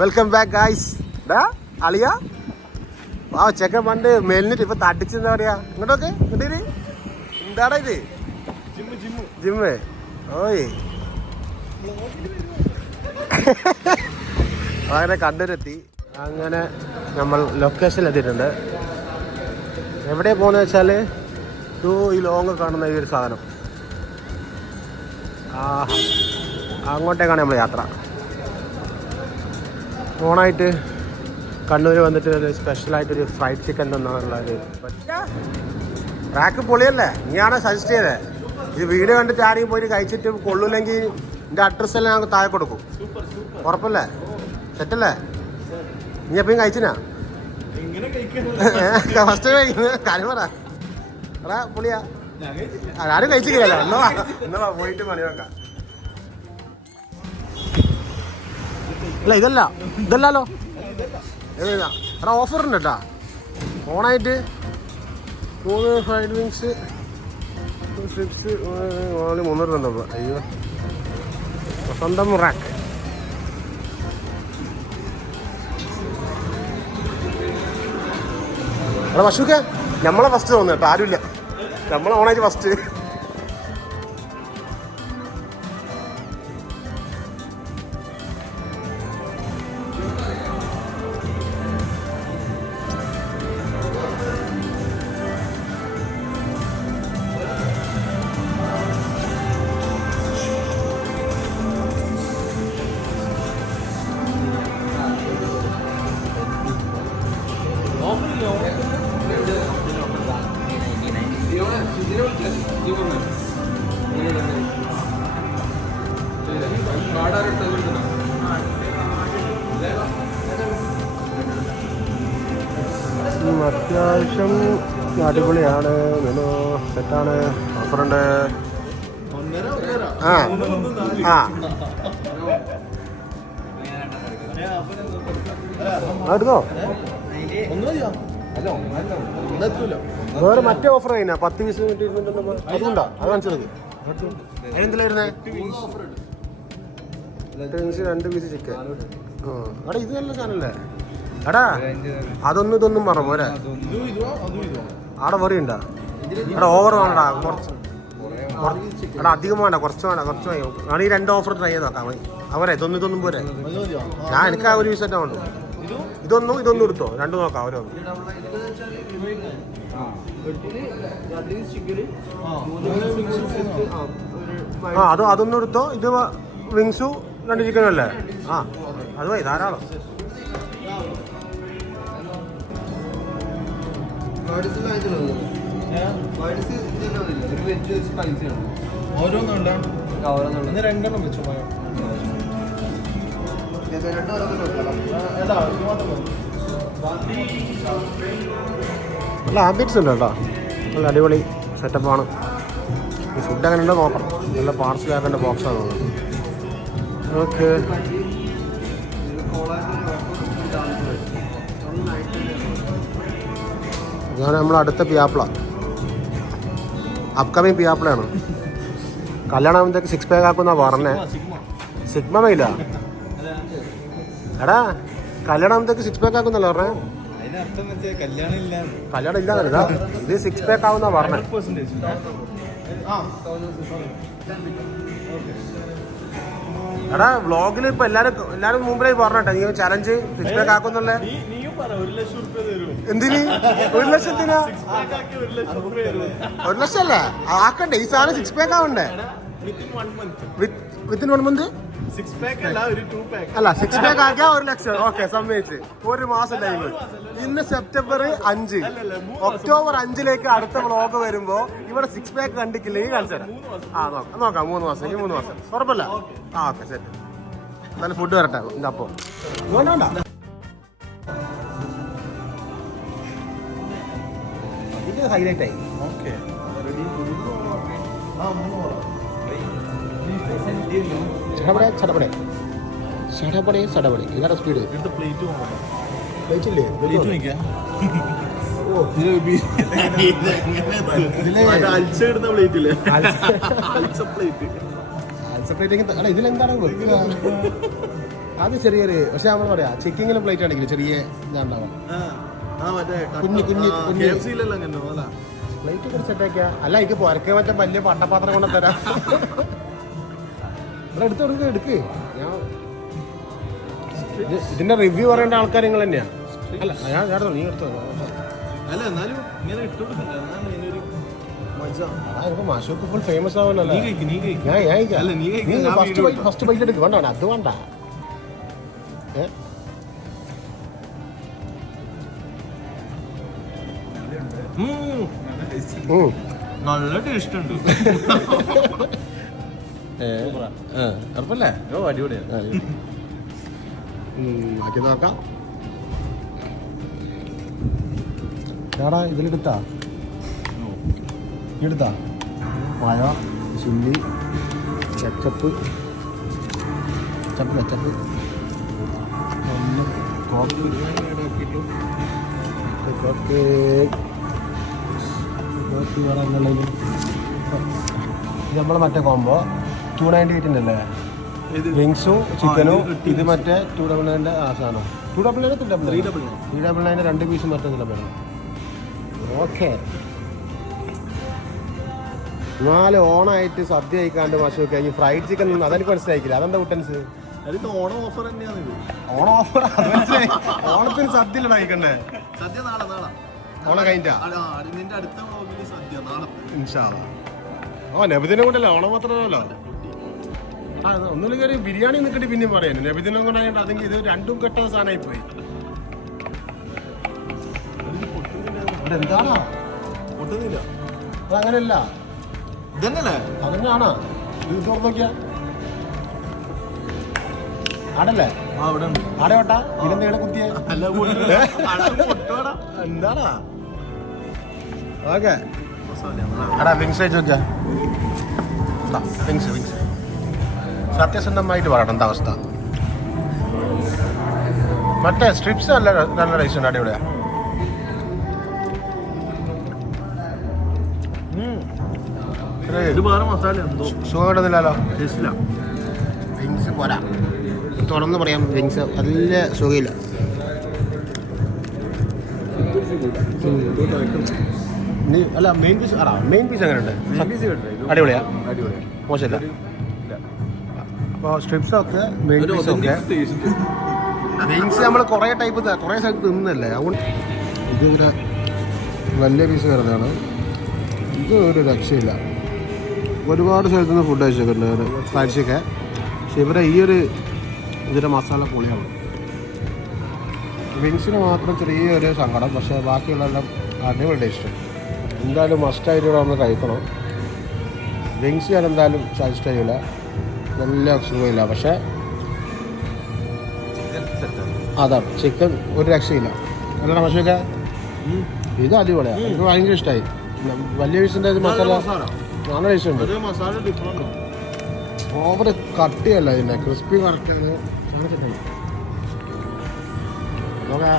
Welcome back guys. അളിയ ആ ചെക്കൻ പണ്ട് മെലിഞ്ഞിട്ട് ഇപ്പൊ തട്ടിച്ചെന്താ പറയാ. ഇങ്ങോട്ടൊക്കെ ഇങ്ങോട്ടേ എന്താടാ ഇത്? ജിമ്മ്. ഓയ് അങ്ങനെ കണ്ണൂരെത്തി. അങ്ങനെ നമ്മൾ ലൊക്കേഷനിൽ എത്തിയിട്ടുണ്ട്. എവിടെയാണ് പോകുന്നത് വെച്ചാൽ ഈ ലോങ് കാണുന്ന ഈ ഒരു സാധനം അങ്ങോട്ടേക്കാണ് നമ്മൾ യാത്ര. ഓണായിട്ട് കണ്ണൂർ വന്നിട്ട് ഒരു സ്പെഷ്യലായിട്ടൊരു ഫ്രൈഡ് ചിക്കൻ തന്നുള്ളത് റാക്ക് പൊളിയല്ലേ? നീയാണ് സജസ്റ്റ് ചെയ്തത്. ഇത് വീഡിയോ കണ്ടിട്ട് ആരെയും പോയിട്ട് കഴിച്ചിട്ട് കൊള്ളൂല്ലെങ്കിൽ എൻ്റെ അഡ്രസ്സ് എല്ലാം ഞങ്ങൾക്ക് താഴെ കൊടുക്കും. ഉറപ്പല്ലേ? സെറ്റല്ലേ? നീ എപ്പോഴും കഴിച്ചിനാ? ഫസ്റ്റ് കഴിക്കുന്നത് കാര്യം പറ. എടാ പൊളിയാ. ആരും കഴിച്ചിട്ടില്ല. എന്നാ പോയിട്ട് പണി നോക്കാം. അല്ല ഇതല്ലോ എടാ ഓഫർ ഉണ്ട് കേട്ടാ. ഓണായിട്ട് 3 ഫ്രൈഡ് വിങ്സ് സ്ട്രിപ്സ് 300. അയ്യോ സ്വന്തം റാക്ക്. എടാ പശുക്കെ നമ്മളെ ഫസ്റ്റ് തോന്നുന്നു കേട്ടോ. ആരുമില്ല, നമ്മളെ ഓണായിട്ട് ഫസ്റ്റ്. അത്യാവശ്യം അടിപൊളിയാണ്. മെനു സെറ്റാണ്. ഓഫറുണ്ട്. എടുത്തോ. വേറെ മറ്റേ ഓഫർ കഴിഞ്ഞാ 10 പീസ് അതുകൊണ്ടാ അത് കാണിച്ചത്. അതിനെന്തിലായിരുന്നേ? 2 പീസ് ചിക്കൻ. എടാ ഇത് നല്ല സാധനല്ലേ? എടാ അതൊന്നും ഇതൊന്നും പറഞ്ഞു പോരെ. ആടെ വെറിയുണ്ടാ? എടാ ഓവർ വേണടാ. കുറച്ച് എടാ അധികം വേണ്ട, കുറച്ച് വേണ്ട, കുറച്ച് മതി. ആണ് ഈ 2 ഓഫർ ട്രൈ ചെയ്ത് നോക്കാം. അവരെ ഇതൊന്നും പോരെ. ഞാൻ എനിക്ക് ആ ഒരു പീസ് തന്നെ വേണ്ടു. ഇതൊന്നും എടുത്തോ. 2 നോക്കാം. ഓരോ അതൊന്നും എടുത്തോ. ഇത് വിങ്സു 2 ചിക്കനും അല്ലേ? അത് മതി ധാരാളം. നല്ല ആംബിയൻസ് ഉണ്ട് കേട്ടോ. നല്ല അടിപൊളി സെറ്റപ്പാണ്. ഈ ഫുഡ് അങ്ങനെ ഉണ്ടോ നോക്കണം. നല്ല പാർസലാക്കേണ്ട ബോക്സാണ് തോന്നുന്നത്. ഓക്കെ ഇതാണ് നമ്മൾ അടുത്ത പിയാപ്പിള. അപ്കമിങ് പിയാപ്പിളയാണ്. കല്യാണം ആകുമ്പോഴത്തേക്ക് 6 പാക്ക് ആക്കുന്നാ പറഞ്ഞേ. സിഗ്മ മെയില എടാ. കല്യാണം ആകുമ്പോഴത്തേക്ക് 6 പാക്ക് ആക്കുന്നല്ലോ പറഞ്ഞേ. കല്യാണം ഇല്ലാന്നല്ല, ഇത് 6 പാക്ക് ആവുന്നാ പറഞ്ഞേ. എടാ വ്ളോഗിൽ ഇപ്പൊ എല്ലാരും മുമ്പിലേക്ക് പറഞ്ഞോട്ടെ. നീ ചലഞ്ച് 6 പാക്ക് ആക്കുന്നുള്ളേ. എന്തിന് 1 ലക്ഷത്തിനാ? 1 ലക്ഷം അല്ലേ ആക്കണ്ടേ? ഈ സാധനം 6 പാക്ക് ആവണ്ടേ? വിത്തിൻ 1 മന്ത് അല്ല 6 പാക്ക് ആക്കിയാ 1 ലക്ഷം. ഓക്കെ സമ്മതിച്ച്. 1 മാസം ടൈം. ഇന്ന് സെപ്റ്റംബർ 5, ഒക്ടോബർ 5 അടുത്ത വ്ളോഗ് വരുമ്പോ ഇവിടെ 6 പാക്ക് കണ്ടിട്ടില്ലെങ്കിൽ കാണിച്ചു തരാം. നോക്കാം 3 മാസം. 3 മാസം ഉറപ്പല്ല. ഓക്കെ ശരി. എന്നാലും ഫുഡ് വരട്ടെ. അപ്പോ വേണ്ട ഹൈലൈറ്റ് ആയി. ഓക്കെ ചടപടേ ഇതാണ് സ്പീഡ്. പ്ലേറ്റില്ലേ? ഇതിലെന്താണ് അത് ചെറിയൊരു പക്ഷെ നമ്മൾ പറയാ ചിക്കനിലും പ്ലേറ്റ് ആണെങ്കിൽ ചെറിയ ഇതാണ്ടാവും കുഞ്ഞു കുഞ്ഞു കുഞ്ഞു പ്ലേറ്റ് കൂടി സെറ്റാക്കിയാ അല്ല എനിക്ക് പുരക്കെ മറ്റേ വലിയ പട്ടപാത്രം കൊണ്ട് തരാം ഇവിടെ എടുത്ത് കൊടുക്കുക എടുക്ക് ഞാൻ ഇതിന്റെ റിവ്യൂ പറയേണ്ട ആൾക്കാർ നിങ്ങൾ തന്നെയാ അല്ല ഞാൻ കേട്ടോ നീ എടുത്തോ മാഷൊക്കെ ഫുൾ ഫേമസ് ആവുമല്ലോ ഫസ്റ്റ് ബൈറ്റ് എടുക്കും വേണ്ട അത് വേണ്ട നല്ല ടേസ്റ്റ് ഉണ്ട് ഉറപ്പല്ലേ അടിപൊളിയാണ് മാറ്റി നോക്കാം ചേടാ ഇതിലെടുത്താ എടുത്താ മഴ ചില്ലി കെച്ചപ്പ് കെച്ചപ്പ് ഒന്ന് കോഫി ഇത് നമ്മളെ മറ്റേ കോമ്പോ 298 അല്ലേ വിങ്സും ചിക്കനും ഇത് മറ്റേ 299 ആ സാധനം 399 2 പീസും മറ്റേ നിലവിലാണ് ഓക്കെ 4 ഓണായിട്ട് സദ്യ കഴിക്കാണ്ട് മാസം കഴിഞ്ഞ് ഫ്രൈഡ് ചിക്കൻ നിന്ന് അതെനിക്ക് മനസ്സിലായിക്കില്ല അതെന്താ കുട്ടൻസ് ഓണം ഓഫർ തന്നെയാണ് ഓണം ഓഫർ ഓണത്തിന് സദ്യ അല്ലേ കഴിക്കണ്ടേ സദ്യ നാളെ ഓണം കഴിഞ്ഞാ നിന്റെ അടുത്ത വ്ളോഗില് സദ്യ നാളെ ഇൻഷാ അല്ലാ ഓ നബിദിനെ കൊണ്ടല്ല ഓണം മാത്രമല്ലോ ആ ഒന്നുമില്ല കയറി ബിരിയാണി നിൽക്കട്ടെ പിന്നെയും പറയാൻ നബിദിനെ കൊണ്ടായിട്ട് അതെങ്കിൽ ഇത് രണ്ടും കെട്ട സാധനമായി പോയി എന്താണോ പൊട്ടുന്നില്ല അതങ്ങനെയല്ല ഇതന്നല്ലേ അതന്നെയാണോ ഇത് തുറന്നു നോക്കിയാ ആടല്ലേ ആടെ ഓട്ടാ ഇതിന്റെ കുത്തിയ എന്താടാ ഓക്കെ എടാ വിങ്സ് കഴിച്ച് നോക്കിയാ വിങ്സ് വിങ്സ് സത്യസന്ധമായിട്ട് പറയണം എന്താ അവസ്ഥ മറ്റേ സ്ട്രിപ്സ് നല്ല നല്ല ടേസ്റ്റ് ഉണ്ട് അടിപൊളിയാ സുഖം കിട്ടുന്നില്ലല്ലോ വിങ്സ് പോരാ തുറന്ന് പറയാം വിങ്സ് വലിയ സുഖമില്ല അല്ല മെയിൻ പീസ് മെയിൻ പീസ് എങ്ങനെയുണ്ട് അടിപൊളിയാ മോശമില്ല അപ്പോൾ സ്ട്രിപ്സൊക്കെ മെയിൻ പീസൊക്കെ വിങ്സ് നമ്മൾ കുറേ ടൈപ്പ് കുറേ സ്ഥലത്ത് തിന്നല്ലേ അതുകൊണ്ട് ഇതിൻ്റെ വലിയ പീസ് വരുന്നതാണ് ഇത് ഒരു രക്ഷയില്ല ഒരുപാട് സ്ഥലത്ത് നിന്ന് ഫുഡ് കഴിച്ചിട്ടുണ്ട് ഫ്രൈഡ്സൊക്കെ പക്ഷെ ഇവരെ ഈ ഒരു ഇതിൻ്റെ മസാല പൊളിയാണ് വിങ്സിന് മാത്രം ചെറിയൊരു സങ്കടം പക്ഷേ ബാക്കിയുള്ളതെല്ലാം അടിപൊളി ടേസ്റ്റ് എന്തായാലും മസ്റ്റായിട്ട് നമ്മൾ കഴിക്കണം വിങ്സ് ഞാൻ എന്തായാലും സജസ്റ്റ് ചെയ്യില്ല നല്ല സുഖമില്ല പക്ഷേ അതാണ് ചിക്കൻ ഒരു രക്ഷയില്ല അല്ല പക്ഷേ ഇത് അടിപൊളിയാണ് എനിക്ക് ഭയങ്കര ഇഷ്ടമായി വലിയ പീസിൻ്റെ മസാല നല്ല ടേസ്റ്റ് ഉണ്ട് ഓവർ കട്ടിയല്ല ഇതിൻ്റെ ക്രിസ്പി കറക്റ്റ് ഓക്കെ